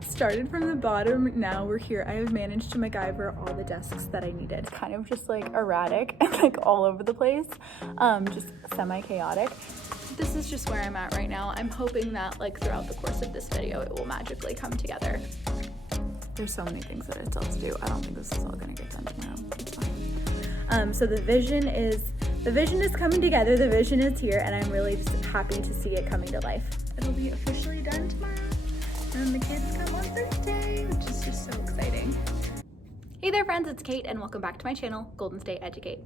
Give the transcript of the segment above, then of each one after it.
Started from the bottom, now we're here. I have managed to MacGyver all the desks that I needed. Kind of just like erratic and like all over the place, just semi-chaotic. This is just where I'm at right now. I'm hoping that like throughout the course of this video, it will magically come together. There's so many things that I still have to do. I don't think this is all gonna get done tomorrow. It's fine. So the vision is coming together. The vision is here, and I'm really just happy to see it coming to life. It'll be officially done tomorrow, and the kids come on Thursday, which is just so exciting. Hey there friends, it's Kate, and welcome back to my channel, Golden State Educate.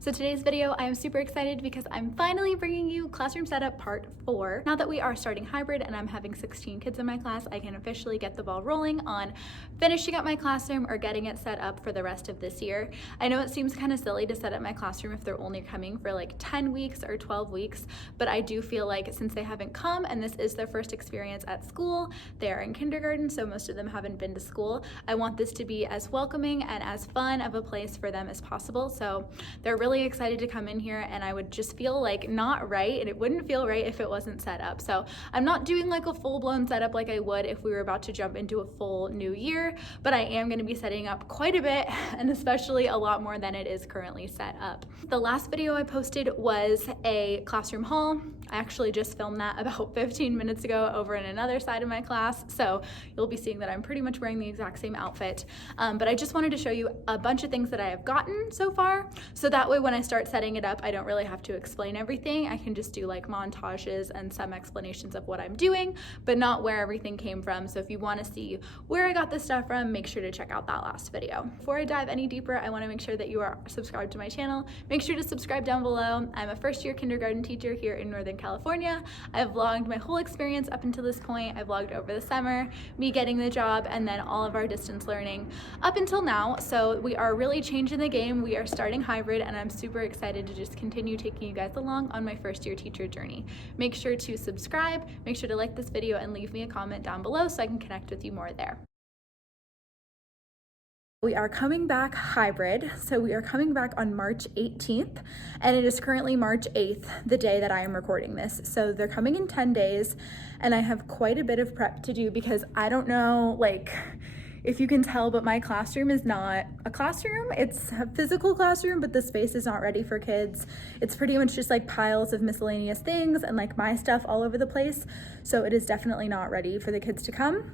So today's video, I am super excited because I'm finally bringing you classroom setup part 4. Now that we are starting hybrid and I'm having 16 kids in my class, I can officially get the ball rolling on finishing up my classroom or getting it set up for the rest of this year. I know it seems kind of silly to set up my classroom if they're only coming for like 10 weeks or 12 weeks, but I do feel like since they haven't come and this is their first experience at school, they are in kindergarten, so most of them haven't been to school. I want this to be as welcoming and as fun of a place for them as possible. So they're really excited to come in here, and I would just feel like not right, and it wouldn't feel right if it wasn't set up. So I'm not doing like a full-blown setup like I would if we were about to jump into a full new year, but I am going to be setting up quite a bit, and especially a lot more than it is currently set up. The last video I posted was a classroom haul. I actually just filmed that about 15 minutes ago over in another side of my class, so you'll be seeing that I'm pretty much wearing the exact same outfit, but I just wanted to show you a bunch of things that I have gotten so far, so that way when I start setting it up, I don't really have to explain everything. I can just do like montages and some explanations of what I'm doing, but not where everything came from. So if you want to see where I got this stuff from, make sure to check out that last video. Before I dive any deeper, I want to make sure that you are subscribed to my channel. Make sure to subscribe down below. I'm a first-year kindergarten teacher here in Northern California. I've vlogged my whole experience up until this point. I vlogged over the summer, me getting the job, and then all of our distance learning up until now. So we are really changing the game. We are starting hybrid, and I'm super excited to just continue taking you guys along on my first-year teacher journey. Make sure to subscribe, make sure to like this video, and leave me a comment down below so I can connect with you more there. We are coming back hybrid, so we are coming back on March 18th, and it is currently March 8th, the day that I am recording this. So they're coming in 10 days, and I have quite a bit of prep to do because I don't know, like, if you can tell, but my classroom is not a classroom. It's a physical classroom, but the space is not ready for kids. It's pretty much just like piles of miscellaneous things and like my stuff all over the place. So it is definitely not ready for the kids to come.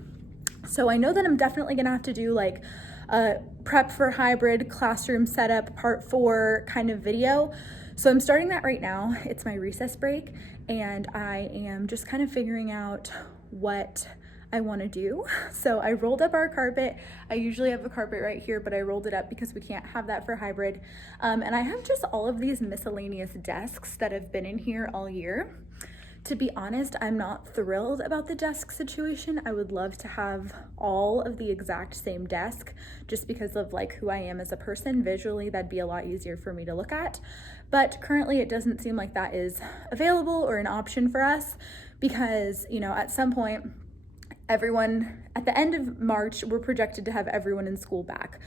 So I know that I'm definitely gonna have to do like a prep for hybrid classroom setup part 4 kind of video. So I'm starting that right now. It's my recess break, and I am just kind of figuring out what I want to do. So I rolled up our carpet. I usually have a carpet right here, but I rolled it up because we can't have that for hybrid. And I have just all of these miscellaneous desks that have been in here all year. To be honest, I'm not thrilled about the desk situation. I would love to have all of the exact same desk just because of like who I am as a person. Visually, that'd be a lot easier for me to look at. But currently it doesn't seem like that is available or an option for us because, you know, at some point, everyone at the end of March, we're projected to have everyone in school back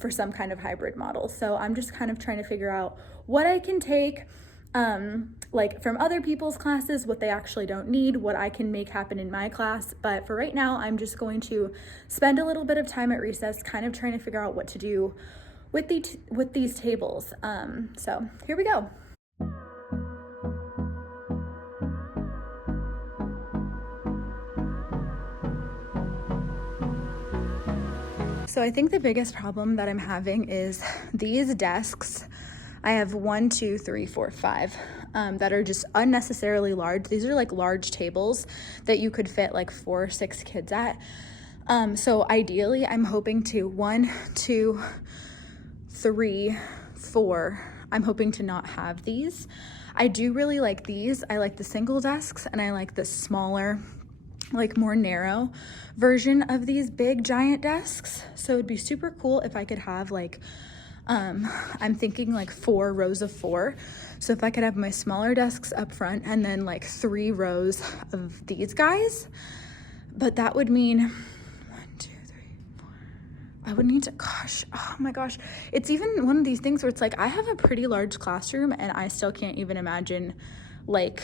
for some kind of hybrid model. So I'm just kind of trying to figure out what I can take like from other people's classes, what they actually don't need, what I can make happen in my class. But for right now, I'm just going to spend a little bit of time at recess kind of trying to figure out what to do with these tables. So here we go. So I think the biggest problem that I'm having is these desks. I have 1, 2, 3, 4, 5 that are just unnecessarily large. These are like large tables that you could fit like 4 or 6 kids at. So ideally I'm hoping to 1, 2, 3, 4. I'm hoping to not have these. I do really like these. I like the single desks, and I like the smaller, like more narrow version of these big giant desks. So it'd be super cool if I could have like I'm thinking like 4 rows of 4. So if I could have my smaller desks up front and then like 3 rows of these guys, but that would mean 1, 2, 3, 4. I would need to, gosh, oh my gosh. It's even one of these things where it's like, I have a pretty large classroom and I still can't even imagine like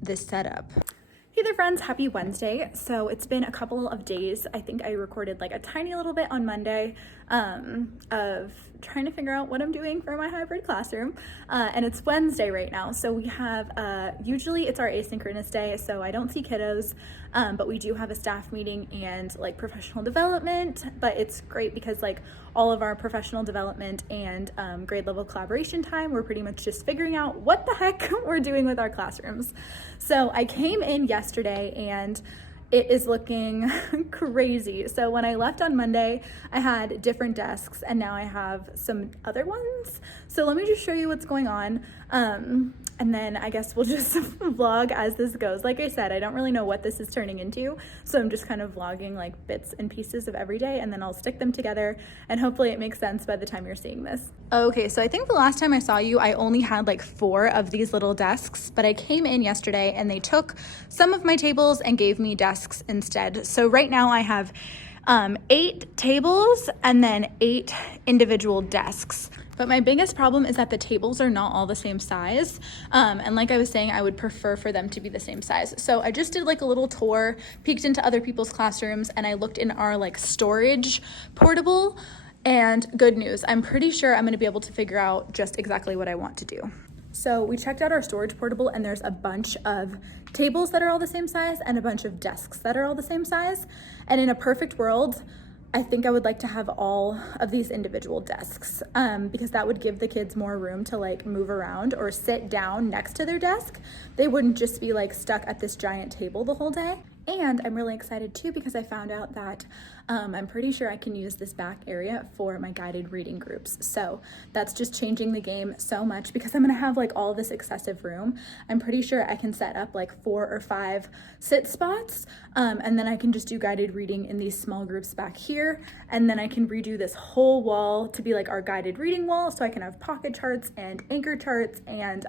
this setup. Hey there friends, happy Wednesday. So it's been a couple of days. I think I recorded like a tiny little bit on Monday of trying to figure out what I'm doing for my hybrid classroom. And it's Wednesday right now. So we have, usually it's our asynchronous day, so I don't see kiddos, but we do have a staff meeting and like professional development, but it's great because like all of our professional development and grade level collaboration time, we're pretty much just figuring out what the heck we're doing with our classrooms. So I came in yesterday and it is looking crazy. So when I left on Monday, I had different desks and now I have some other ones. So let me just show you what's going on. And then I guess we'll just vlog as this goes. Like I said, I don't really know what this is turning into. So I'm just kind of vlogging like bits and pieces of every day and then I'll stick them together and hopefully it makes sense by the time you're seeing this. Okay, so I think the last time I saw you, I only had like 4 of these little desks, but I came in yesterday and they took some of my tables and gave me desks instead. So right now I have 8 tables and then 8 individual desks. But my biggest problem is that the tables are not all the same size. And like I was saying, I would prefer for them to be the same size. So I just did like a little tour, peeked into other people's classrooms, and I looked in our like storage portable. And good news, I'm pretty sure I'm gonna be able to figure out just exactly what I want to do. So we checked out our storage portable and there's a bunch of tables that are all the same size and a bunch of desks that are all the same size. And in a perfect world, I think I would like to have all of these individual desks because that would give the kids more room to like move around or sit down next to their desk. They wouldn't just be like stuck at this giant table the whole day. And I'm really excited too because I found out that I'm pretty sure I can use this back area for my guided reading groups. So that's just changing the game so much because I'm gonna have like all this excessive room. I'm pretty sure I can set up like 4 or 5 sit spots and then I can just do guided reading in these small groups back here. And then I can redo this whole wall to be like our guided reading wall. So I can have pocket charts and anchor charts and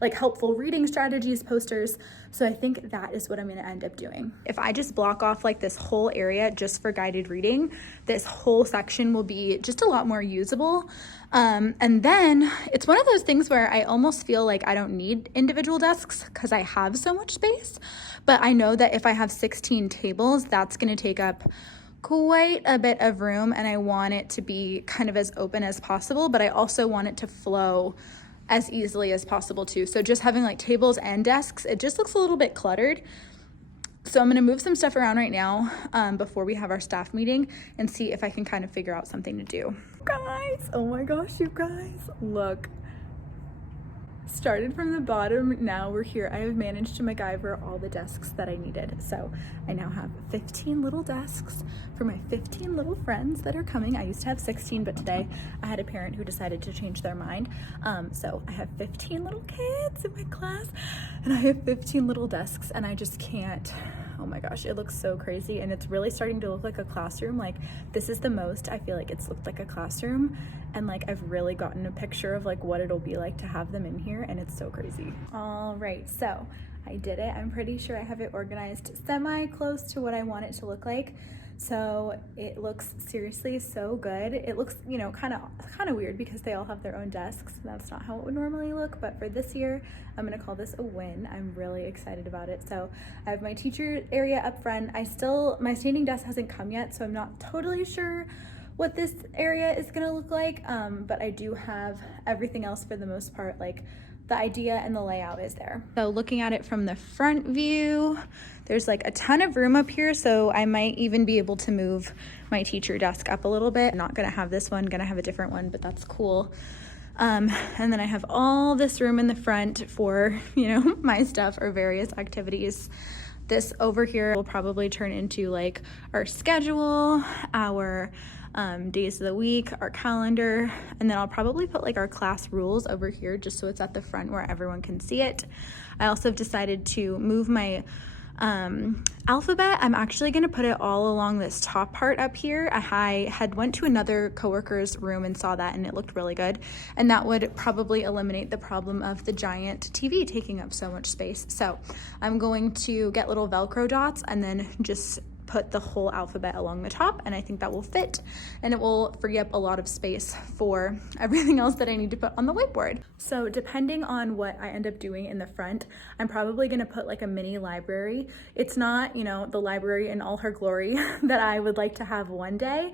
like helpful reading strategies posters. So I think that is what I'm gonna end up doing. If I just block off like this whole area just for guided reading, this whole section will be just a lot more usable. And then it's one of those things where I almost feel like I don't need individual desks because I have so much space. But I know that if I have 16 tables, that's gonna take up quite a bit of room and I want it to be kind of as open as possible, but I also want it to flow as easily as possible too. So just having like tables and desks, it just looks a little bit cluttered. So I'm gonna move some stuff around right now before we have our staff meeting and see if I can kind of figure out something to do. Guys, oh my gosh, you guys, look. Started from the bottom, now we're here. I have managed to MacGyver all the desks that I needed. So I now have 15 little desks for my 15 little friends that are coming. I used to have 16, but today I had a parent who decided to change their mind. So I have 15 little kids in my class and I have 15 little desks and I just can't, oh my gosh, it looks so crazy and it's really starting to look like a classroom. Like this is the most I feel like it's looked like a classroom and like I've really gotten a picture of like what it'll be like to have them in here and it's so crazy. All right, so I did it. I'm pretty sure I have it organized semi-close to what I want it to look like. So it looks seriously so good. It looks, you know, kind of weird because they all have their own desks. That's not how it would normally look, but for this year, I'm gonna call this a win. I'm really excited about it. So I have my teacher area up front. My standing desk hasn't come yet, so I'm not totally sure what this area is gonna look like, but I do have everything else for the most part, like the idea and the layout is there. So looking at it from the front view, there's like a ton of room up here, so I might even be able to move my teacher desk up a little bit. I'm not gonna have this one, gonna have a different one, but that's cool. And then I have all this room in the front for, you know, my stuff or various activities. This over here will probably turn into like our schedule, our days of the week, our calendar, and then I'll probably put like our class rules over here just so it's at the front where everyone can see it. I also have decided to move my alphabet. I'm actually going to put it all along this top part up here. I had went to another coworker's room and saw that and it looked really good, and that would probably eliminate the problem of the giant TV taking up so much space. So I'm going to get little Velcro dots and then just put the whole alphabet along the top, and I think that will fit, and it will free up a lot of space for everything else that I need to put on the whiteboard. So depending on what I end up doing in the front, I'm probably gonna put like a mini library. It's not, you know, the library in all her glory that I would like to have one day,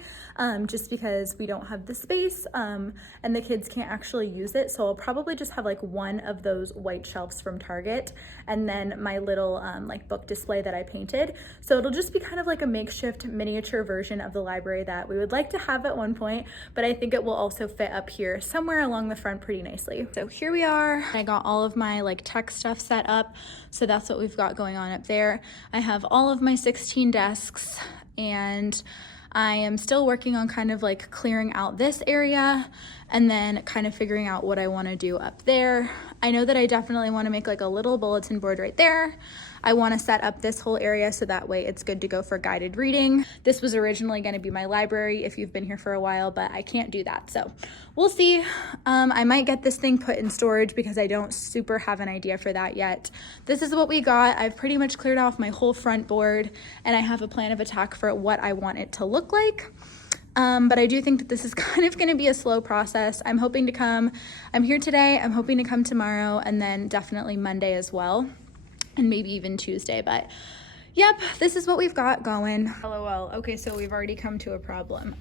just because we don't have the space and the kids can't actually use it. So I'll probably just have like one of those white shelves from Target, and then my little like book display that I painted. So it'll just be kind of like a makeshift miniature version of the library that we would like to have at one point, but I think it will also fit up here somewhere along the front pretty nicely. So here we are. I got all of my like tech stuff set up. So that's what we've got going on up there. I have all of my 16 desks, and I am still working on kind of like clearing out this area and then kind of figuring out what I want to do up there. I know that I definitely want to make like a little bulletin board right there. I want to set up this whole area so that way it's good to go for guided reading. This was originally going to be my library if you've been here for a while, but I can't do that. So we'll see. I might get this thing put in storage because I don't super have an idea for that yet. This is what we got. I've pretty much cleared off my whole front board, and I have a plan of attack for what I want it to look like. But I do think that this is kind of going to be a slow process. I'm here today, I'm hoping to come tomorrow, and then definitely Monday as well, and maybe even Tuesday. But yep, this is what we've got going. LOL. Okay, so we've already come to a problem.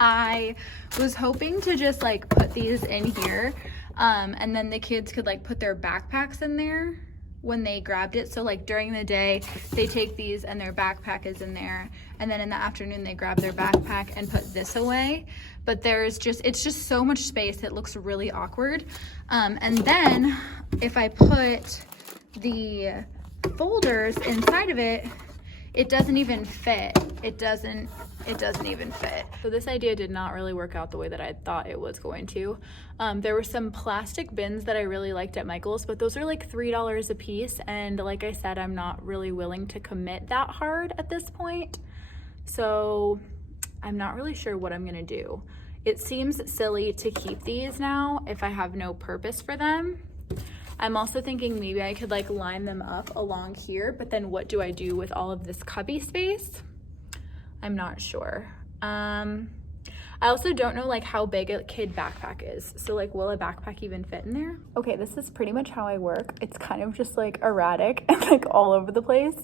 I was hoping to just like put these in here, and then the kids could like put their backpacks in there when they grabbed it. So like during the day, they take these and their backpack is in there, and then in the afternoon they grab their backpack and put this away. But it's just so much space, it looks really awkward. And then if I put the folders inside of it, it doesn't even fit. It doesn't even fit. So this idea did not really work out the way that I thought it was going to. There were some plastic bins that I really liked at Michael's, but those are like $3 a piece. And like I said, I'm not really willing to commit that hard at this point. So I'm not really sure what I'm gonna do. It seems silly to keep these now if I have no purpose for them. I'm also thinking maybe I could like line them up along here, but then what do I do with all of this cubby space? I'm not sure. I also don't know like how big a kid backpack is. So like, will a backpack even fit in there? Okay, this is pretty much how I work. It's kind of just like erratic and like all over the place,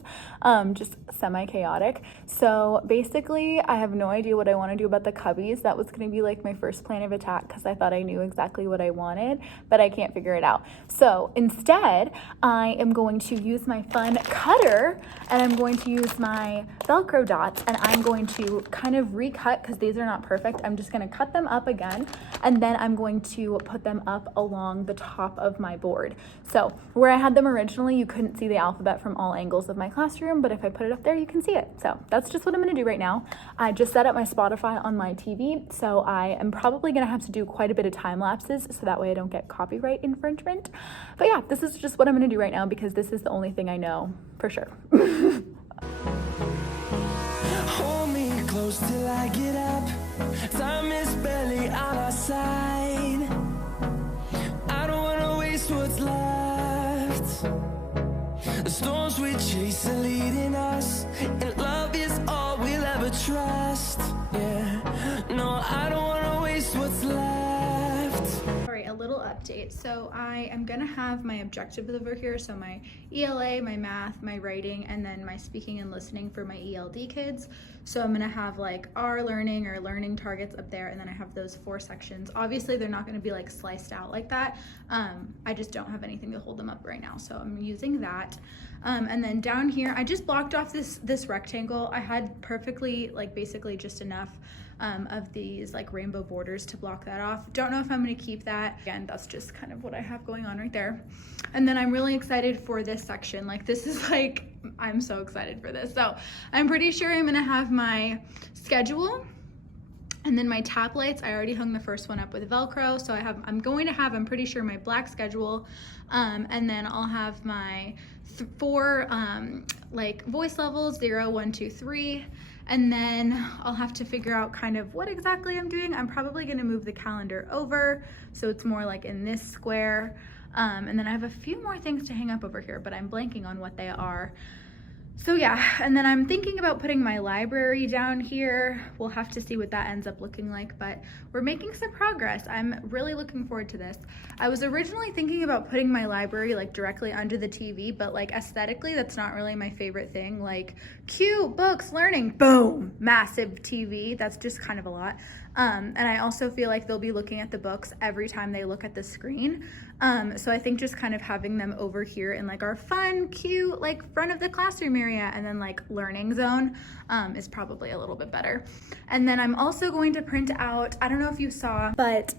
just semi-chaotic. So basically I have no idea what I want to do about the cubbies. That was going to be like my first plan of attack because I thought I knew exactly what I wanted, but I can't figure it out. So instead, I am going to use my fun cutter, and I'm going to use my Velcro dots, and I'm going to kind of recut because these are not perfect. I'm just going to cut them up again, and then I'm going to put them up along the top of my board. So where I had them originally, you couldn't see the alphabet from all angles of my classroom, but if I put it up there, you can see it. So that's just what I'm going to do right now. I just set up my Spotify on my TV, so I am probably going to have to do quite a bit of time lapses so that way I don't get copyright infringement. But yeah, this is just what I'm going to do right now because this is the only thing I know for sure. Hold me close till I get up. Time is barely on our side. I don't wanna waste what's left. The storms we chase are leading us, and love is all we'll ever trust. Yeah, no, I don't wanna waste what's left. All right, a little update. So I am gonna have my objectives over here. So my ELA, my math, my writing, and then my speaking and listening for my ELD kids. So I'm gonna have like our learning or learning targets up there, and then I have those 4 sections. Obviously they're not gonna be like sliced out like that. I just don't have anything to hold them up right now. So I'm using that. And then down here, I just blocked off this rectangle. I had perfectly, like basically just enough of these like rainbow borders to block that off. Don't know if I'm gonna keep that. Again, that's just kind of what I have going on right there. And then I'm really excited for this section. Like this is like, I'm so excited for this. So I'm pretty sure I'm gonna have my schedule, and then my tap lights. I already hung the first one up with Velcro. So I'm pretty sure my black schedule, and then I'll have my 4 like voice levels, 0, 1, 2, 3. And then I'll have to figure out kind of what exactly I'm doing. I'm probably gonna move the calendar over so it's more like in this square. And then I have a few more things to hang up over here, but I'm blanking on what they are. So yeah, and then I'm thinking about putting my library down here. We'll have to see what that ends up looking like, but we're making some progress. I'm really looking forward to this. I was originally thinking about putting my library like directly under the TV, but like aesthetically, that's not really my favorite thing. Like cute books, learning, boom, massive TV. That's just kind of a lot. And I also feel like they'll be looking at the books every time they look at the screen. So I think just kind of having them over here in like our fun, cute, like front of the classroom area and then like learning zone is probably a little bit better. And then I'm also going to print out, I don't know if you saw, but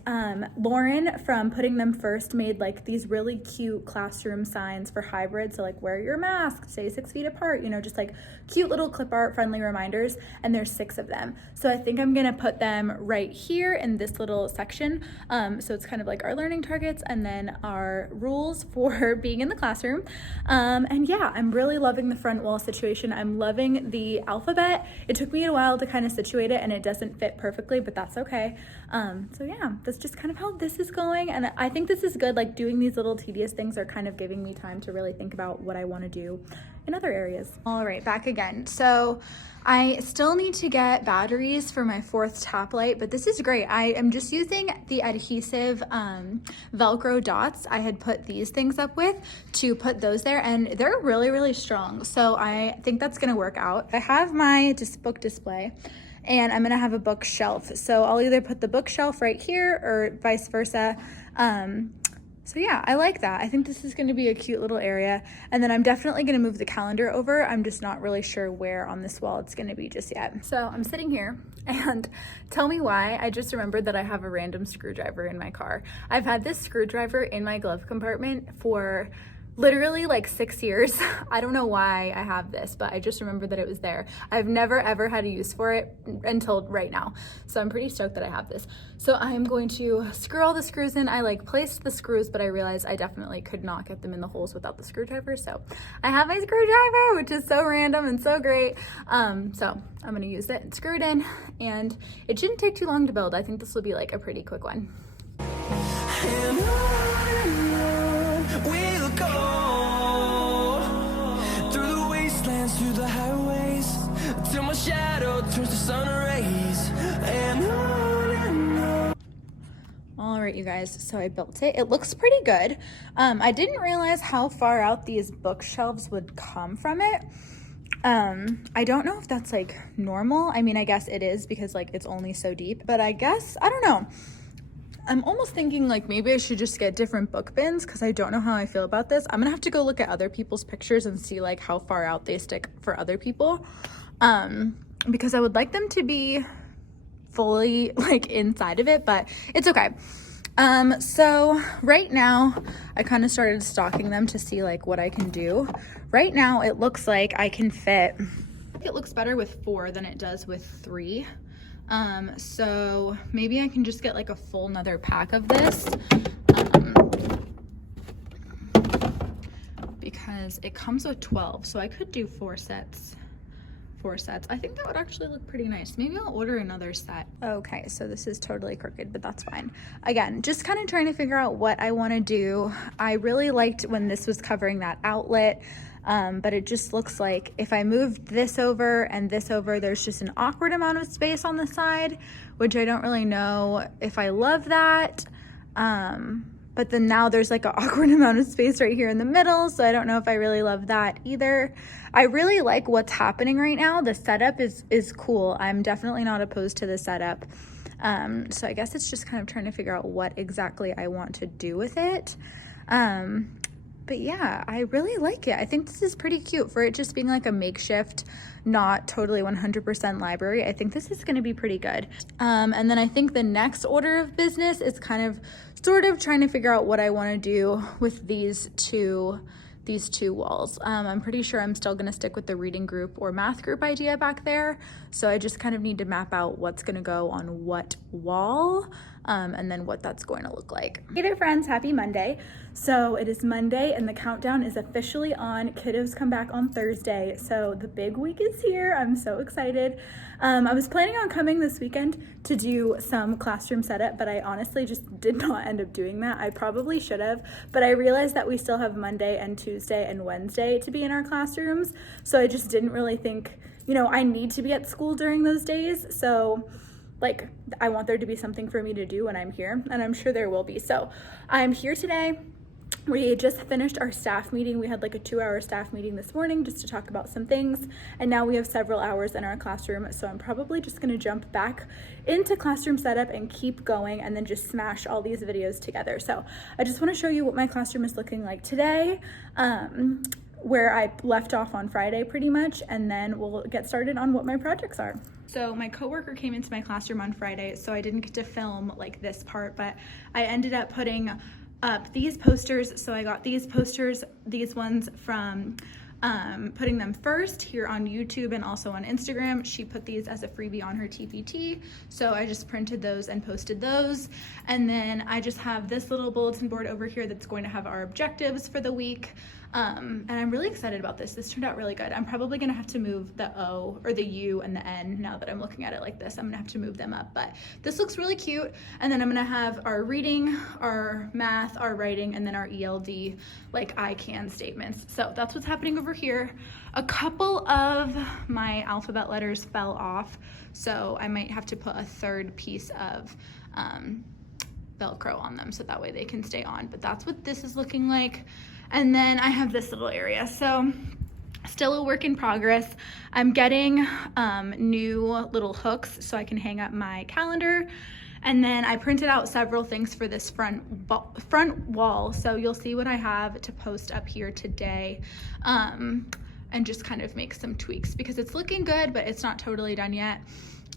Lauren from Putting Them First made like these really cute classroom signs for hybrid. So like wear your mask, stay 6 feet apart, you know, just like cute little clip art friendly reminders. And there's 6 of them. So I think I'm gonna put them right here in this little section. So it's kind of like our learning targets and then our rules for being in the classroom. And yeah, I'm really loving the front wall situation. I'm loving the alphabet. It took me a while to kind of situate it and it doesn't fit perfectly, but that's okay. So yeah, that's just kind of how this is going. And I think this is good. Like doing these little tedious things are kind of giving me time to really think about what I want to do in other areas. All right, back again. So I still need to get batteries for my 4th top light, but this is great. I am just using the adhesive Velcro dots I had put these things up with to put those there, and they're really, really strong. So I think that's gonna work out. I have my book display and I'm gonna have a bookshelf. So I'll either put the bookshelf right here or vice versa. So yeah, I like that. I think this is gonna be a cute little area. And then I'm definitely gonna move the calendar over. I'm just not really sure where on this wall it's gonna be just yet. So I'm sitting here and tell me why I just remembered that I have a random screwdriver in my car. I've had this screwdriver in my glove compartment for literally like 6 years. I don't know why I have this, but I just remembered that it was there. I've never ever had a use for it until right now. So I'm pretty stoked that I have this. So I'm going to screw all the screws in. I like placed the screws, but I realized I definitely could not get them in the holes without the screwdriver. So I have my screwdriver, which is so random and so great. So I'm gonna use it and screw it in, and it shouldn't take too long to build. I think this will be like a pretty quick one. And on we'll go through the wastelands, through the highways, till my shadow turns to sun rays. And on. All right, you guys, so I built it. It looks pretty good. I didn't realize how far out these bookshelves would come from it. I don't know if that's like normal. I mean, I guess it is because like it's only so deep, but I guess, I don't know. I'm almost thinking like maybe I should just get different book bins because I don't know how I feel about this. I'm gonna have to go look at other people's pictures and see like how far out they stick for other people. Because I would like them to be fully like inside of it, but it's okay. So right now I kind of started stocking them to see like what I can do. Right now it looks like I can fit, it looks better with 4 than it does with 3. So maybe I can just get like a full another pack of this, because it comes with 12, so I could do 4 sets. I think that would actually look pretty nice. Maybe I'll order another set. Okay, so this is totally crooked, but that's fine. Again, just kind of trying to figure out what I want to do. I really liked when this was covering that outlet. But it just looks like if I moved this over and this over, there's just an awkward amount of space on the side, which I don't really know if I love that. But then now there's like an awkward amount of space right here in the middle, so I don't know if I really love that either. I really like what's happening right now. The setup is cool. I'm definitely not opposed to the setup. So I guess it's just kind of trying to figure out what exactly I want to do with it. But yeah, I really like it. I think this is pretty cute for it just being like a makeshift, not totally 100% library. I think this is gonna be pretty good. And then I think the next order of business is kind of sort of trying to figure out what I wanna do with these two walls. I'm pretty sure I'm still gonna stick with the reading group or math group idea back there. So I just kind of need to map out what's gonna go on what wall. and then what that's going to look like. Hey there friends, happy Monday. So it is Monday and the countdown is officially on. Kiddos come back on Thursday, so the big week is here. I'm so excited. I was planning on coming this weekend to do some classroom setup, but I honestly just did not end up doing that. I probably should have, but I realized that we still have Monday and Tuesday and Wednesday to be in our classrooms, so I just didn't really think, you know, I need to be at school during those days, so like I want there to be something for me to do when I'm here, and I'm sure there will be. So I'm here today. We just finished our staff meeting. We had like a 2-hour staff meeting this morning just to talk about some things, and now we have several hours in our classroom, so I'm probably just going to jump back into classroom setup and keep going and then just smash all these videos together. So I just want to show you what my classroom is looking like today, where I left off on Friday pretty much, and then we'll get started on what my projects are. So my coworker came into my classroom on Friday, so I didn't get to film like this part, but I ended up putting up these posters. So I got these posters, these ones from Putting Them First here on YouTube and also on Instagram. She put these as a freebie on her TPT, so I just printed those and posted those. And then I just have this little bulletin board over here that's going to have our objectives for the week. And I'm really excited about this. This turned out really good. I'm probably gonna have to move the O or the U and the N now that I'm looking at it like this. I'm gonna have to move them up, but this looks really cute. And then I'm gonna have our reading, our math, our writing, and then our ELD, like I can statements. So that's what's happening over here. A couple of my alphabet letters fell off, so I might have to put a third piece of Velcro on them so that way they can stay on. But that's what this is looking like. And then I have this little area. So still a work in progress. I'm getting new little hooks so I can hang up my calendar. And then I printed out several things for this front wall. So you'll see what I have to post up here today. And just kind of make some tweaks because it's looking good, but it's not totally done yet.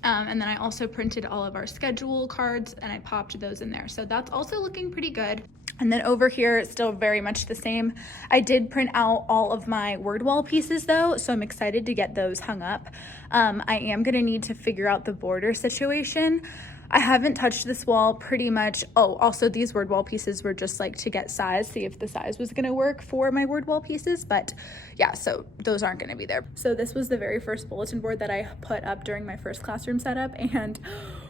And then I also printed all of our schedule cards and I popped those in there. So that's also looking pretty good. And then over here, it's still very much the same. I did print out all of my word wall pieces though, so I'm excited to get those hung up. I am gonna need to figure out the border situation. I haven't touched this wall pretty much. Oh, also these word wall pieces were just like to get size, see if the size was gonna work for my word wall pieces, but yeah, so those aren't gonna be there. So this was the very first bulletin board that I put up during my first classroom setup, and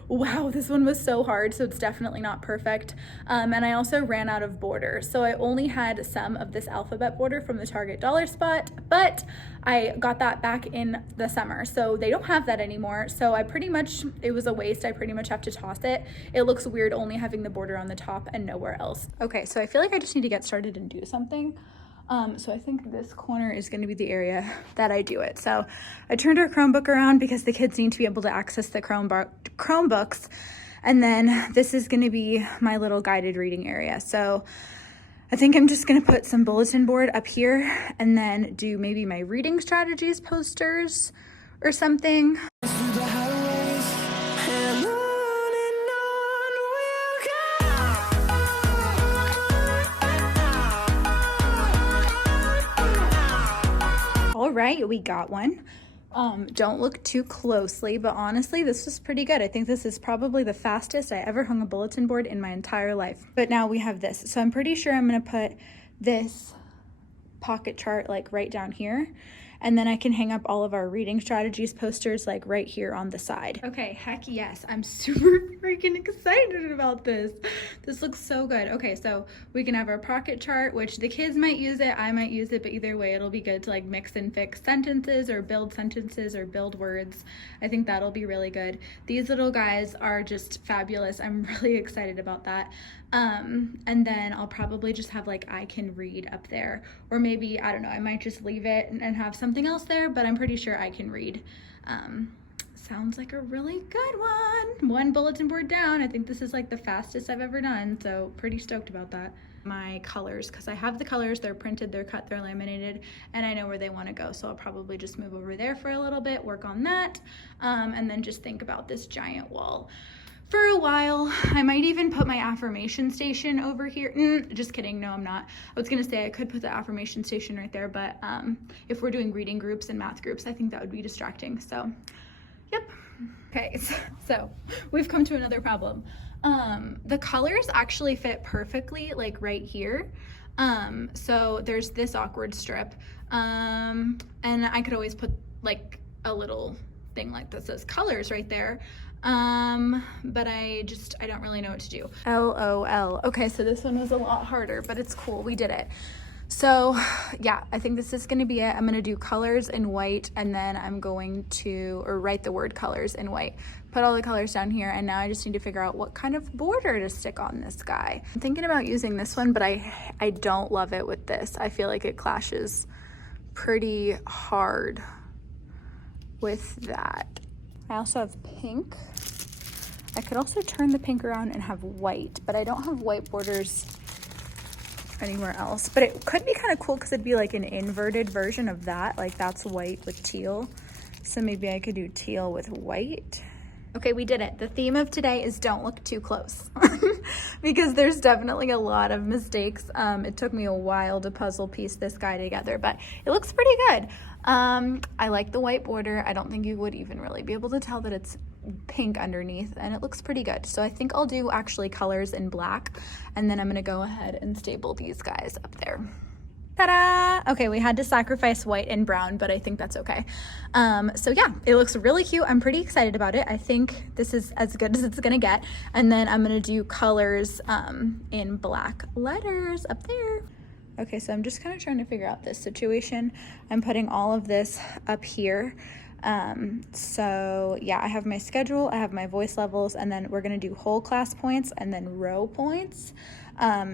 wow, this one was so hard, so it's definitely not perfect. And I also ran out of border, so I only had some of this alphabet border from the Target dollar spot, but I got that back in the summer, so they don't have that anymore. So I pretty much, it was a waste. I pretty much have to toss it. It looks weird only having the border on the top and nowhere else. Okay, so I feel like I just need to get started and do something. So I think this corner is going to be the area that I do it. So I turned our Chromebook around because the kids need to be able to access the Chromebooks. And then this is going to be my little guided reading area. So I think I'm just going to put some bulletin board up here and then do maybe my reading strategies posters or something. Through the highways, and on we'll go. All right, we got one. Don't look too closely, but honestly, this was pretty good. I think this is probably the fastest I ever hung a bulletin board in my entire life. But now we have this. So I'm pretty sure I'm gonna put this pocket chart like right down here. And then I can hang up all of our reading strategies posters like right here on the side. Okay, heck yes. I'm super freaking excited about this. This looks so good. Okay, so we can have our pocket chart, which the kids might use it, I might use it, but either way, it'll be good to like mix and fix sentences or build words. I think that'll be really good. These little guys are just fabulous. I'm really excited about that. And then I'll probably just have like I can read up there, or maybe, I don't know, I might just leave it and have something else there, but I'm pretty sure I can read. Sounds like a really good one. One bulletin board down. I think this is like the fastest I've ever done, so pretty stoked about that. My colors, because I have the colors, they're printed, they're cut, they're laminated, and I know where they want to go, so I'll probably just move over there for a little bit, work on that, and then just think about this giant wall for a while. I might even put my affirmation station over here. Just kidding, no I'm not. I was gonna say I could put the affirmation station right there, but if we're doing reading groups and math groups, I think that would be distracting, so yep. Okay, so we've come to another problem. The colors actually fit perfectly, like right here. So there's this awkward strip. And I could always put like a little thing like that says colors right there. But I don't really know what to do. LOL. Okay, so this one was a lot harder, but it's cool. We did it. So yeah, I think this is gonna be it. I'm gonna do colors in white, and then I'm going to, write the word colors in white, put all the colors down here, and now I just need to figure out what kind of border to stick on this guy. I'm thinking about using this one, but I don't love it with this. I feel like it clashes pretty hard with that. I also have pink. I could also turn the pink around and have white, but I don't have white borders anywhere else. But it could be kind of cool because it'd be like an inverted version of that. Like that's white with teal. So maybe I could do teal with white. Okay, we did it. The theme of today is don't look too close because there's definitely a lot of mistakes. It took me a while to puzzle piece this guy together, but it looks pretty good. I like the white border. I don't think you would even really be able to tell that it's pink underneath, and it looks pretty good. So I think I'll do actually colors in black, and then I'm gonna go ahead and staple these guys up there. Ta-da! Okay, we had to sacrifice white and brown, but I think that's okay. So yeah, it looks really cute. I'm pretty excited about it. I think this is as good as it's gonna get. And then I'm gonna do colors in black letters up there. Okay, so I'm just kind of trying to figure out this situation. I'm putting all of this up here. So yeah, I have my schedule, I have my voice levels, and then we're gonna do whole class points and then row points.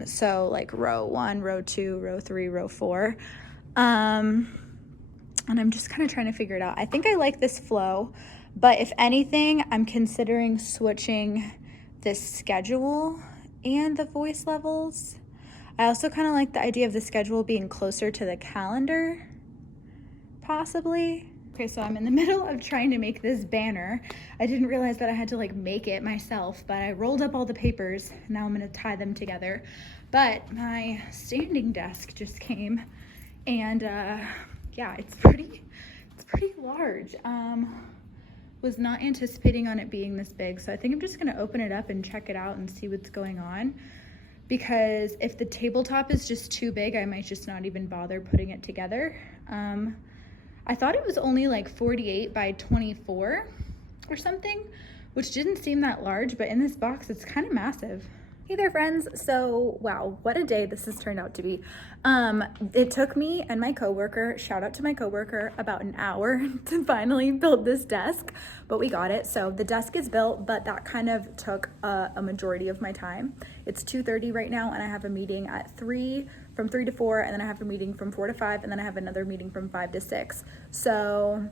So like row 1, row 2, row 3, row 4. And I'm just kind of trying to figure it out. I think I like this flow, but if anything, I'm considering switching this schedule and the voice levels. I also kind of like the idea of the schedule being closer to the calendar, possibly. Okay, so I'm in the middle of trying to make this banner. I didn't realize that I had to like make it myself, but I rolled up all the papers. Now I'm gonna tie them together. But my standing desk just came, and yeah, it's pretty large. Was not anticipating on it being this big, so I think I'm just gonna open it up and check it out and see what's going on. Because if the tabletop is just too big, I might just not even bother putting it together. I thought it was only like 48 by 24 or something, which didn't seem that large, but in this box, it's kind of massive. Hey there, friends. So, wow, what a day this has turned out to be. It took me and my coworker, shout out to my coworker, about an hour to finally build this desk, but we got it. So the desk is built, but that kind of took a majority of my time. It's 2:30 right now, and I have a meeting at 3, from 3 to 4, and then I have a meeting from 4 to 5, and then I have another meeting from 5 to 6. So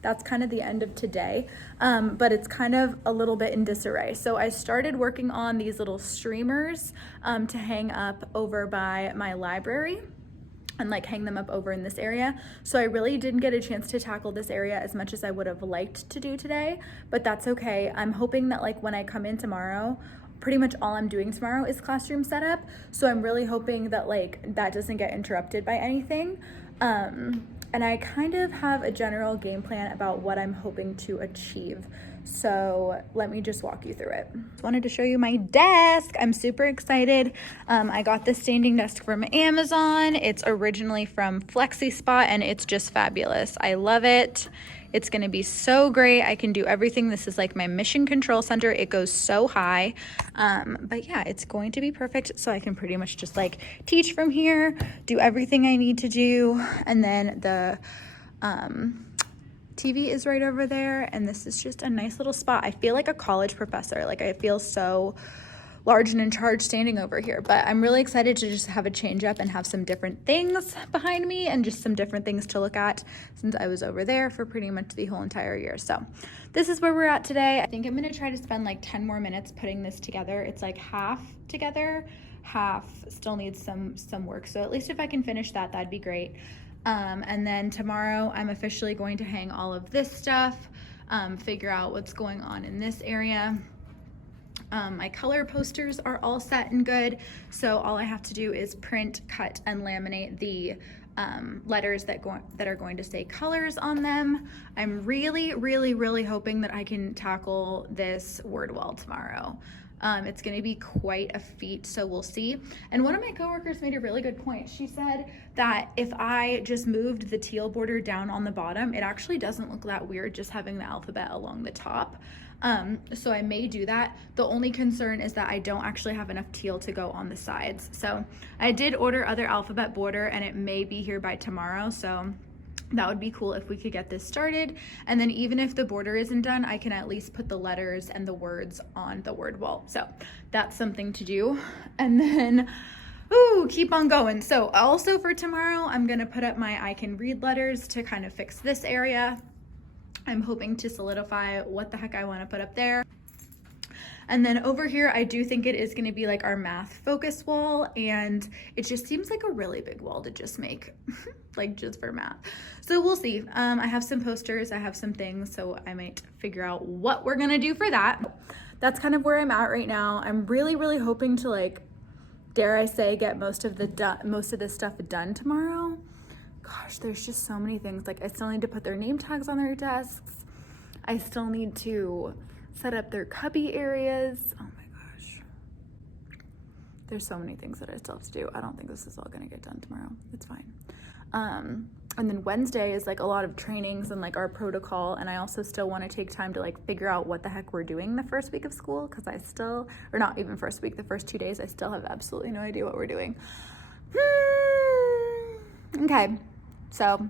that's kind of the end of today, but it's kind of a little bit in disarray. So I started working on these little streamers to hang up over by my library and like hang them up over in this area. So I really didn't get a chance to tackle this area as much as I would have liked to do today, but that's okay. I'm hoping that like when I come in tomorrow, pretty much all I'm doing tomorrow is classroom setup. So I'm really hoping that like that doesn't get interrupted by anything. And I kind of have a general game plan about what I'm hoping to achieve. So let me just walk you through it. Just wanted to show you my desk. I'm super excited. I got this standing desk from Amazon. It's originally from FlexiSpot, and it's just fabulous. I love it. It's gonna be so great. I can do everything. This is like my mission control center. It goes so high. But yeah, it's going to be perfect. So I can pretty much just like teach from here, do everything I need to do. And then the TV is right over there. And this is just a nice little spot. I feel like a college professor. Like I feel so large and in charge standing over here, but I'm really excited to just have a change up and have some different things behind me and just some different things to look at since I was over there for pretty much the whole entire year. So this is where we're at today. I think I'm gonna try to spend like 10 more minutes putting this together. It's like half together, half still needs some work. So at least if I can finish that, that'd be great. And then tomorrow I'm officially going to hang all of this stuff, figure out what's going on in this area. My color posters are all set and good, so all I have to do is print, cut, and laminate the letters that are going to say colors on them. I'm really hoping that I can tackle this word wall tomorrow. It's going to be quite a feat, so we'll see. And one of my coworkers made a really good point. She said that if I just moved the teal border down on the bottom, it actually doesn't look that weird just having the alphabet along the top. So I may do that. The only concern is that I don't actually have enough teal to go on the sides. So I did order other alphabet border, and it may be here by tomorrow. So that would be cool if we could get this started. And then even if the border isn't done, I can at least put the letters and the words on the word wall. So that's something to do. And then, ooh, keep on going. So also for tomorrow, I'm gonna put up my I can read letters to kind of fix this area. I'm hoping to solidify what the heck I wanna put up there. And then over here, I do think it is gonna be like our math focus wall, and it just seems like a really big wall to just make, like just for math. So we'll see. I have some posters, I have some things, so I might figure out what we're gonna do for that. That's kind of where I'm at right now. I'm really, really hoping to, like, dare I say, get most of this stuff done tomorrow. Gosh, there's just so many things. Like, I still need to put their name tags on their desks. I still need to set up their cubby areas. Oh my gosh. There's so many things that I still have to do. I don't think this is all gonna get done tomorrow. It's fine. And then Wednesday is like a lot of trainings and like our protocol, and I also still want to take time to like figure out what the heck we're doing the first week of school, because I still, or not even first week, the first 2 days, I still have absolutely no idea what we're doing. Okay, so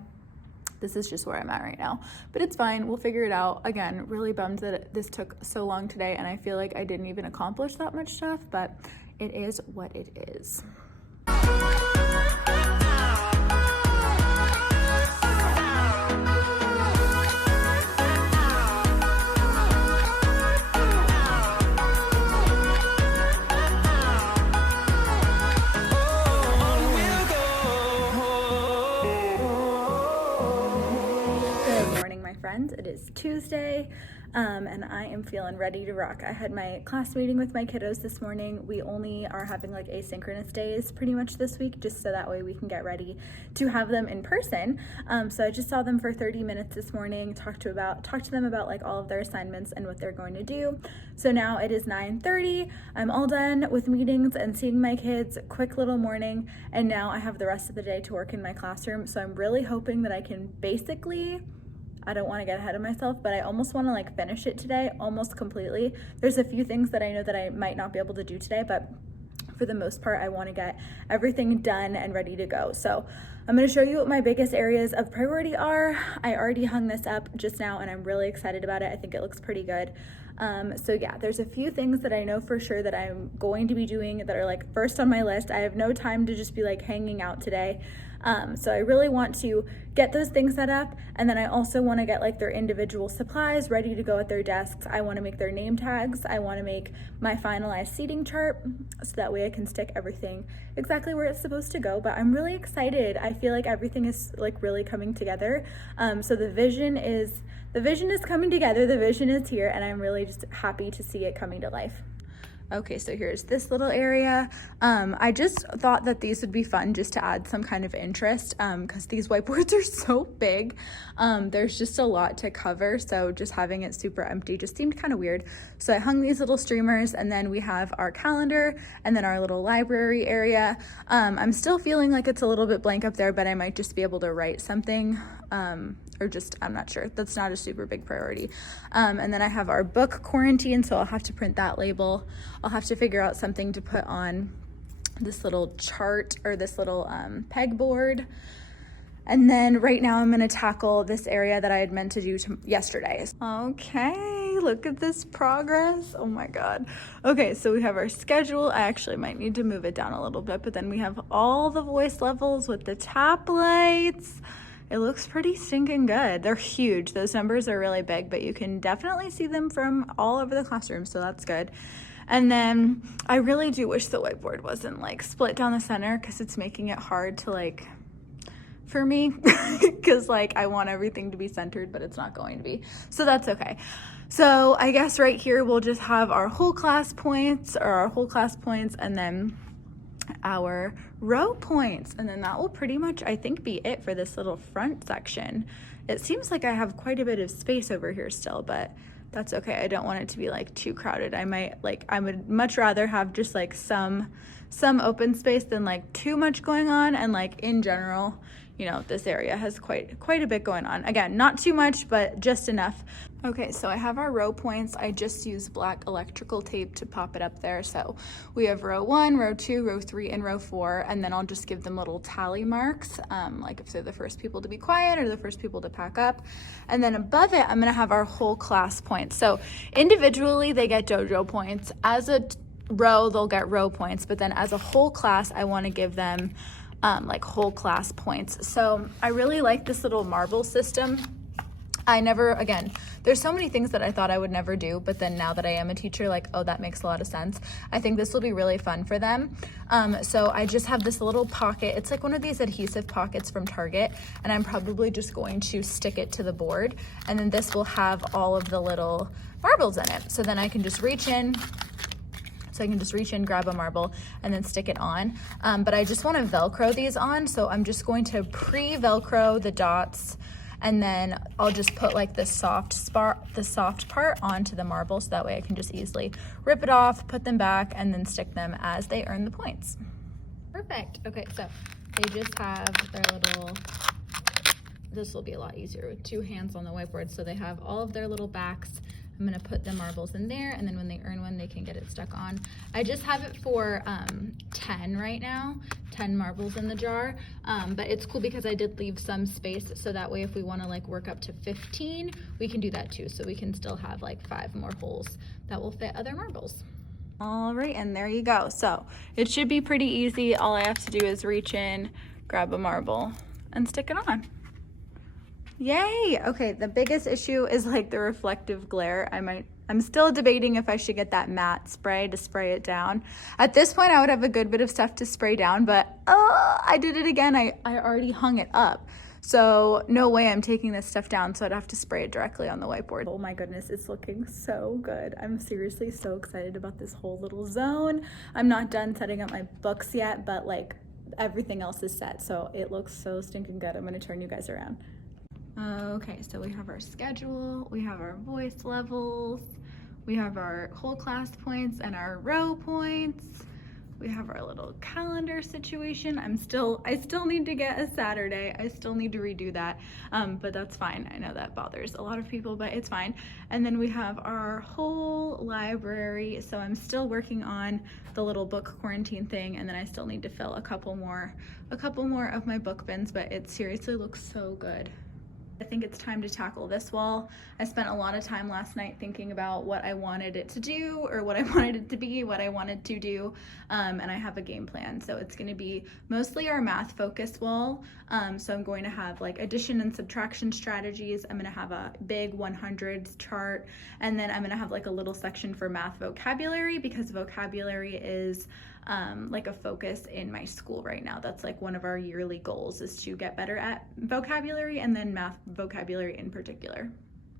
this is just where I'm at right now, but it's fine. We'll figure it out. Again, really bummed that this took so long today, and I feel like I didn't even accomplish that much stuff, but it is what it is. It is Tuesday, and I am feeling ready to rock. I had my class meeting with my kiddos this morning. We only are having like asynchronous days pretty much this week, just so that way we can get ready to have them in person. So I just saw them for 30 minutes this morning, talked to them about like all of their assignments and what they're going to do. So now it is 9:30. I'm all done with meetings and seeing my kids. Quick little morning, and now I have the rest of the day to work in my classroom. So I'm really hoping that I can basically, I don't want to get ahead of myself, but I almost want to like finish it today, almost completely. There's a few things that I know that I might not be able to do today, but for the most part, I want to get everything done and ready to go. So I'm going to show you what my biggest areas of priority are. I already hung this up just now, and I'm really excited about it. I think it looks pretty good. So yeah, there's a few things that I know for sure that I'm going to be doing that are like first on my list. I have no time to just be like hanging out today. So I really want to get those things set up, and then I also want to get like their individual supplies ready to go at their desks. I want to make their name tags. I want to make my finalized seating chart so that way I can stick everything exactly where it's supposed to go. But I'm really excited. I feel like everything is like really coming together. So the vision is coming together. The vision is here, and I'm really just happy to see it coming to life. Okay, so here's this little area. I just thought that these would be fun just to add some kind of interest, because these whiteboards are so big. There's just a lot to cover, so just having it super empty just seemed kind of weird. So I hung these little streamers, and then we have our calendar and then our little library area. I'm still feeling like it's a little bit blank up there, but I might just be able to write something, or just, I'm not sure. That's not a super big priority. And then I have our book quarantine, so I'll have to print that label. I'll have to figure out something to put on this little chart or this little pegboard. And then right now I'm gonna tackle this area that I had meant to do yesterday. Okay, look at this progress. Oh my God. Okay, so we have our schedule. I actually might need to move it down a little bit, but then we have all the voice levels with the tap lights. It looks pretty stinking good. They're huge. Those numbers are really big, but you can definitely see them from all over the classroom, so that's good. And then I really do wish the whiteboard wasn't like split down the center, because it's making it hard to like, for me, because like I want everything to be centered, but it's not going to be. So that's okay. So I guess right here we'll just have our whole class points, and then our row points, and then that will pretty much, I think, be it for this little front section. It seems like I have quite a bit of space over here still, but that's okay. I don't want it to be like too crowded. I would much rather have just like some open space than like too much going on. And like in general, you know, this area has quite a bit going on. Again, not too much, but just enough. Okay, so I have our row points. I just use black electrical tape to pop it up there. So we have row 1, row 2, row 3, and row 4, and then I'll just give them little tally marks, like if they're the first people to be quiet or the first people to pack up. And then above it, I'm gonna have our whole class points. So individually, they get dojo points. As a row, they'll get row points, but then as a whole class, I wanna give them like whole class points. So I really like this little marble system. Again, there's so many things that I thought I would never do, but then now that I am a teacher, like, oh, that makes a lot of sense. I think this will be really fun for them. So I just have this little pocket. It's like one of these adhesive pockets from Target, and I'm probably just going to stick it to the board, and then this will have all of the little marbles in it. So then I can just reach in, grab a marble, and then stick it on. But I just want to Velcro these on, so I'm just going to pre-Velcro the dots, and then I'll just put like the soft part onto the marble, so that way I can just easily rip it off, put them back, and then stick them as they earn the points. Perfect. Okay, so they just have their little, this will be a lot easier with 2 hands on the whiteboard. So they have all of their little backs. I'm gonna put the marbles in there, and then when they earn one, they can get it stuck on. I just have it for 10 right now, 10 marbles in the jar, but it's cool because I did leave some space, so that way if we wanna like work up to 15, we can do that too. So we can still have like 5 more holes that will fit other marbles. All right, and there you go. So it should be pretty easy. All I have to do is reach in, grab a marble, and stick it on. Yay! Okay, the biggest issue is like the reflective glare. I'm still debating if I should get that matte spray to spray it down. At this point, I would have a good bit of stuff to spray down, but I did it again. I already hung it up. So no way I'm taking this stuff down, so I'd have to spray it directly on the whiteboard. Oh my goodness, it's looking so good. I'm seriously so excited about this whole little zone. I'm not done setting up my books yet, but like everything else is set, so it looks so stinking good. I'm gonna turn you guys around. Okay, so we have our schedule, we have our voice levels, we have our whole class points and our row points. We have our little calendar situation. I still need to get a Saturday. I still need to redo that, but that's fine. I know that bothers a lot of people, but it's fine. And then we have our whole library. So I'm still working on the little book quarantine thing, and then I still need to fill a couple more of my book bins, but it seriously looks so good. I think it's time to tackle this wall. I spent a lot of time last night thinking about what I wanted it to do, or what I wanted it to be, what I wanted to do, and I have a game plan. So it's going to be mostly our math focus wall. So I'm going to have like addition and subtraction strategies. I'm going to have a big 100s chart, and then I'm going to have like a little section for math vocabulary, because vocabulary is like a focus in my school right now. That's like one of our yearly goals, is to get better at vocabulary, and then math vocabulary in particular.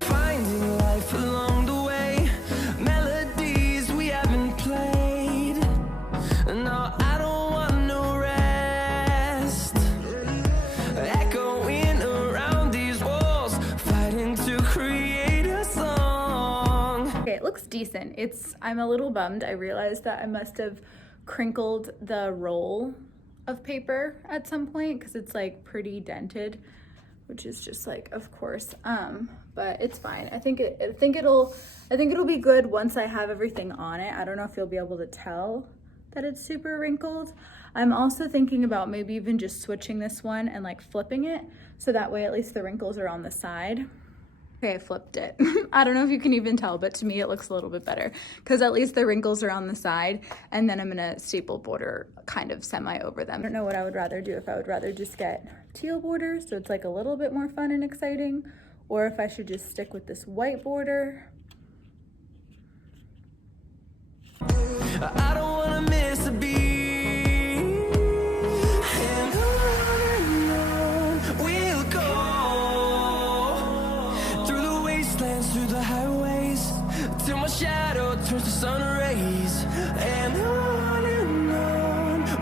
Finding life along the way, melodies we haven't played. No, I don't want no rest. Echoing around these walls, fighting to create a song. Okay, it looks decent. I'm a little bummed. I realized that I must have crinkled the roll of paper at some point, because it's like pretty dented, which is just like, of course, but it's fine. I think it'll be good once I have everything on it. I don't know if you'll be able to tell that it's super wrinkled. I'm also thinking about maybe even just switching this one and like flipping it, so that way at least the wrinkles are on the side. Okay, I flipped it. I don't know if you can even tell, but to me it looks a little bit better, because at least the wrinkles are on the side, and then I'm gonna staple border kind of semi over them. I don't know what I would rather do, if I would rather just get teal border so it's like a little bit more fun and exciting, or if I should just stick with this white border. I don't wanna miss a beat. And on we'll go, through the wastelands, through the highways, till my shadow turns to sun rays. And on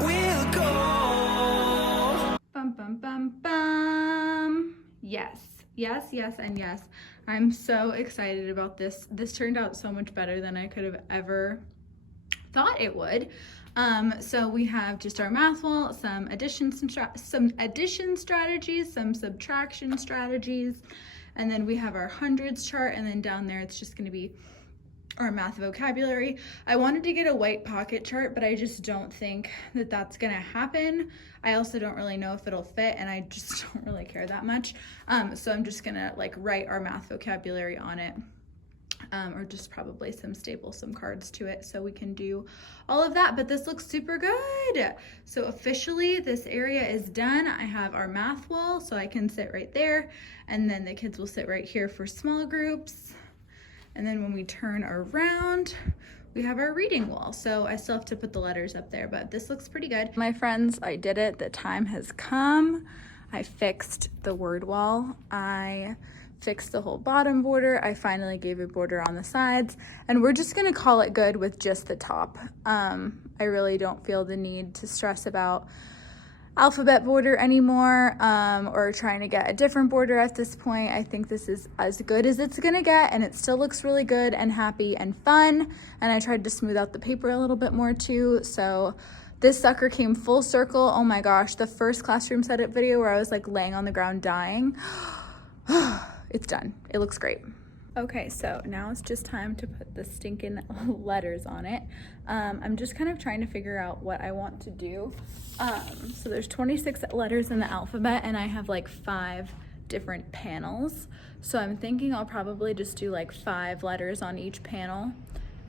we'll go. Bum, bum, bum, bum. Yes. Yes, yes, and yes. I'm so excited about this. This turned out so much better than I could have ever thought it would. So we have just our math wall, some addition strategies, some subtraction strategies, and then we have our hundreds chart, and then down there it's just going to be our math vocabulary. I wanted to get a white pocket chart, but I just don't think that that's gonna happen. I also don't really know if it'll fit, and I just don't really care that much. So I'm just gonna like write our math vocabulary on it, or just probably staple some cards to it so we can do all of that. But this looks super good. So officially this area is done. I have our math wall, so I can sit right there, and then the kids will sit right here for small groups. And then when we turn around, we have our reading wall. So I still have to put the letters up there, but this looks pretty good. My friends, I did it. The time has come. I fixed the word wall. I fixed the whole bottom border. I finally gave a border on the sides, and we're just gonna call it good with just the top. I really don't feel the need to stress about alphabet border anymore, or trying to get a different border at this point. I think this is as good as it's gonna get, and it still looks really good and happy and fun. And I tried to smooth out the paper a little bit more too. So this sucker came full circle. Oh my gosh, the first classroom setup video where I was like laying on the ground dying. It's done. It looks great. Okay, so now it's just time to put the stinking letters on it. I'm just kind of trying to figure out what I want to do. So there's 26 letters in the alphabet, and I have like 5 different panels. So I'm thinking I'll probably just do like 5 letters on each panel,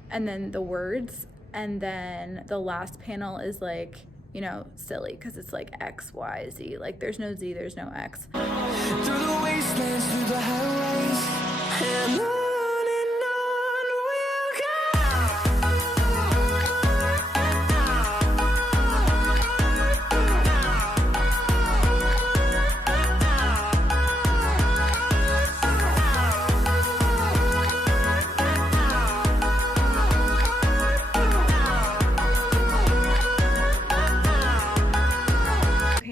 and then the words, and then the last panel is like, you know, silly, because it's like X, Y, Z. Like there's no Z, there's no X. Through the wastelands, through the highways, and on we'll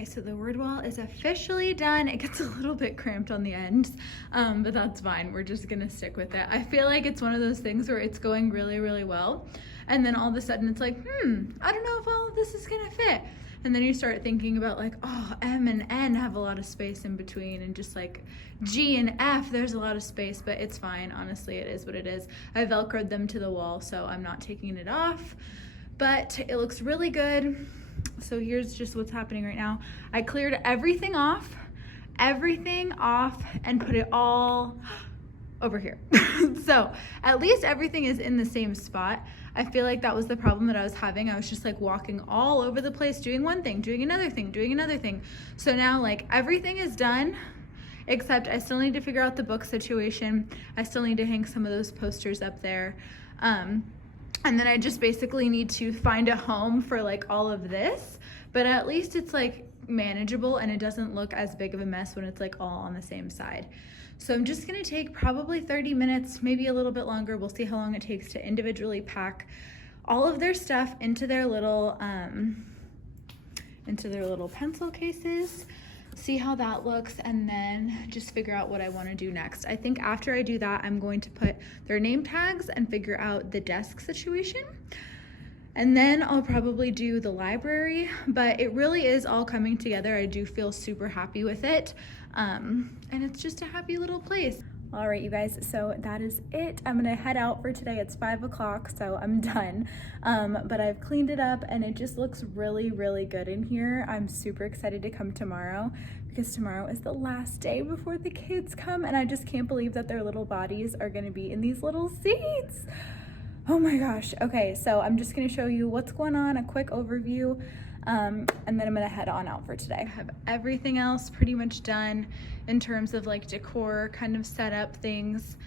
Okay, so the word wall is officially done. It gets a little bit cramped on the ends, but that's fine. We're just gonna stick with it. I feel like it's one of those things where it's going really, really well, and then all of a sudden it's like, I don't know if all of this is gonna fit. And then you start thinking about like, oh, M and N have a lot of space in between, and just like G and F, there's a lot of space, but it's fine. Honestly, it is what it is. I Velcroed them to the wall, so I'm not taking it off, but it looks really good. So here's just what's happening right now. I cleared everything off, and put it all over here. So at least everything is in the same spot. I feel like that was the problem that I was having. I was just like walking all over the place, doing one thing, doing another thing, doing another thing. So now like everything is done, except I still need to figure out the book situation. I still need to hang some of those posters up there. And then I just basically need to find a home for like all of this, but at least it's like manageable, and it doesn't look as big of a mess when it's like all on the same side. So I'm just gonna take probably 30 minutes, maybe a little bit longer. We'll see how long it takes to individually pack all of their stuff into their little pencil cases, see how that looks, and then just figure out what I want to do next. I think after I do that, I'm going to put their name tags and figure out the desk situation. And then I'll probably do the library, but it really is all coming together. I do feel super happy with it. And it's just a happy little place. All right, you guys, so that is it. I'm gonna head out for today. It's 5 o'clock, so I'm done. But I've cleaned it up, and it just looks really, really good in here. I'm super excited to come tomorrow, because tomorrow is the last day before the kids come, and I just can't believe that their little bodies are gonna be in these little seats. Oh my gosh. Okay, so I'm just gonna show you what's going on, a quick overview, and then I'm gonna head on out for today. I have everything else pretty much done in terms of like decor kind of setup things.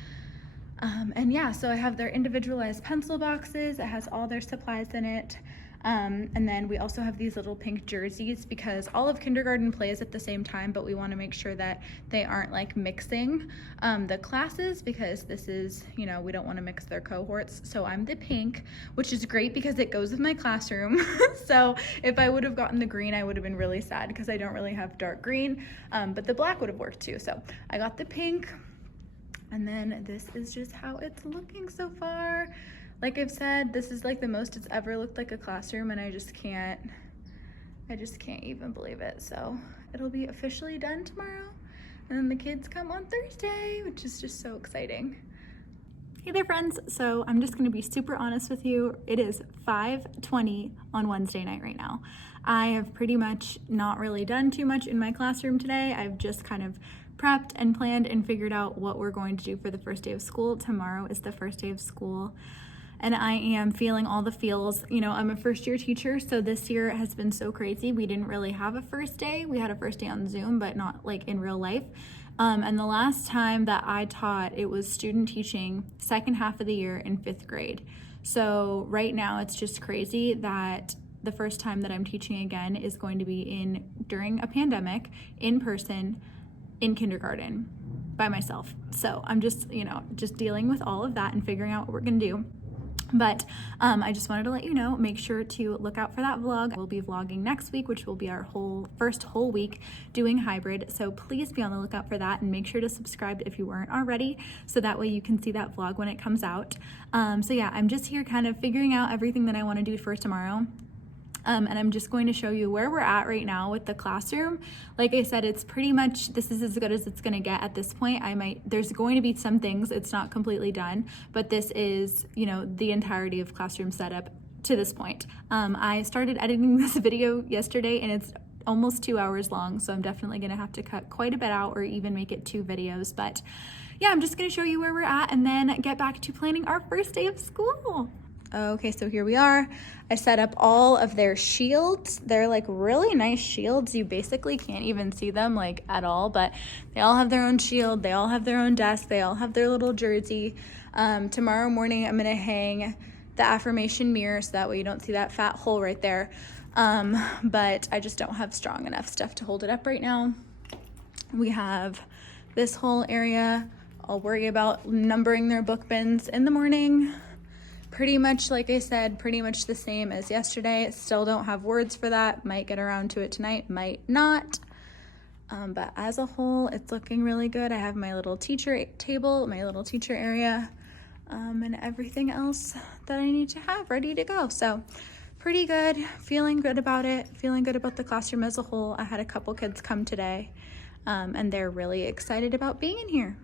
And yeah, so I have their individualized pencil boxes. It has all their supplies in it. And then we also have these little pink jerseys because all of kindergarten plays at the same time, but we want to make sure that they aren't like mixing the classes, because this is, you know, we don't want to mix their cohorts. So I'm the pink, which is great because it goes with my classroom. So if I would have gotten the green, I would have been really sad because I don't really have dark green, but the black would have worked too. So I got the pink, and then this is just how it's looking so far. Like I've said, this is like the most it's ever looked like a classroom, and I just can't even believe it. So it'll be officially done tomorrow, and then the kids come on Thursday, which is just so exciting. Hey there friends, so I'm just gonna be super honest with you. It is 5:20 on Wednesday night right now. I have pretty much not really done too much in my classroom today. I've just kind of prepped and planned and figured out what we're going to do for the first day of school. Tomorrow is the first day of school, and I am feeling all the feels. You know, I'm a first year teacher, so this year has been so crazy. We didn't really have a first day. We had a first day on Zoom, but not like in real life. And the last time that I taught, it was student teaching second half of the year in 5th grade. So right now it's just crazy that the first time that I'm teaching again is going to be during a pandemic, in person, in kindergarten by myself. So I'm just, you know, just dealing with all of that and figuring out what we're gonna do. But I just wanted to let you know, make sure to look out for that vlog. We'll be vlogging next week, which will be our first whole week doing hybrid. So please be on the lookout for that, and make sure to subscribe if you weren't already, so that way you can see that vlog when it comes out. So yeah, I'm just here kind of figuring out everything that I want to do for tomorrow. And I'm just going to show you where we're at right now with the classroom. Like I said, it's pretty much, this is as good as it's gonna get at this point. There's going to be some things, it's not completely done, but this is, you know, the entirety of classroom setup to this point. I started editing this video yesterday, and it's almost 2 hours long, so I'm definitely gonna have to cut quite a bit out, or even make it 2 videos. But yeah, I'm just gonna show you where we're at and then get back to planning our first day of school. Okay, so here we are. I set up all of their shields. They're like really nice shields. You basically can't even see them like at all, but they all have their own shield. They all have their own desk. They all have their little jersey. Tomorrow morning, I'm gonna hang the affirmation mirror so that way you don't see that fat hole right there. But I just don't have strong enough stuff to hold it up right now. We have this whole area. I'll worry about numbering their book bins in the morning. Pretty much, like I said, pretty much the same as yesterday. Still don't have words for that. Might get around to it tonight, might not. But as a whole, it's looking really good. I have my little teacher table, my little teacher area, and everything else that I need to have ready to go. So pretty good, feeling good about it, feeling good about the classroom as a whole. I had a couple kids come today, and they're really excited about being in here.